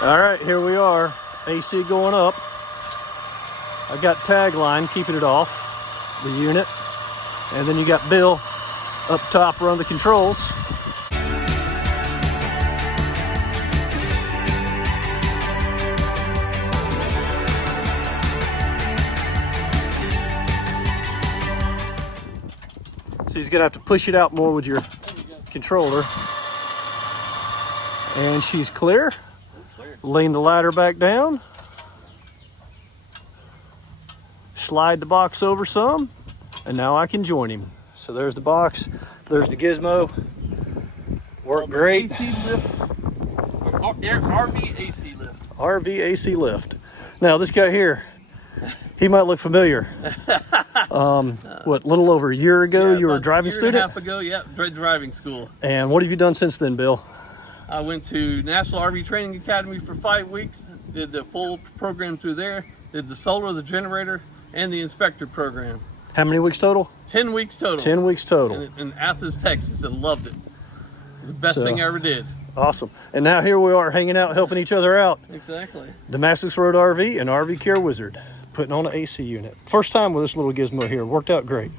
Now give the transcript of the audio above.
All right, here we are. AC going up. I got tagline keeping it off the unit. And then you got Bill up top running the controls. So he's gonna have to push it out more with your controller. And she's clear. Lean the ladder back down. Slide the box over some. And now I can join him. So there's the box. There's the gizmo. Worked great. AC lift. RV AC lift. RV AC lift. Now this guy here, he might look familiar. What, a little over a year ago, you were a driving student? A year and a half ago, yeah, driving school. And what have you done since then, Bill? I went to National RV Training Academy for 5 weeks, did the full program through there, did the solar, the generator, and the inspector program. How many weeks total? 10 weeks total. 10 weeks total. In Athens, Texas, and loved it. The best thing I ever did. Awesome. And now here we are hanging out, helping each other out. Exactly. Damascus Road RV and RV Care Wizard, putting on an AC unit. First time with this little gizmo here. Worked out great.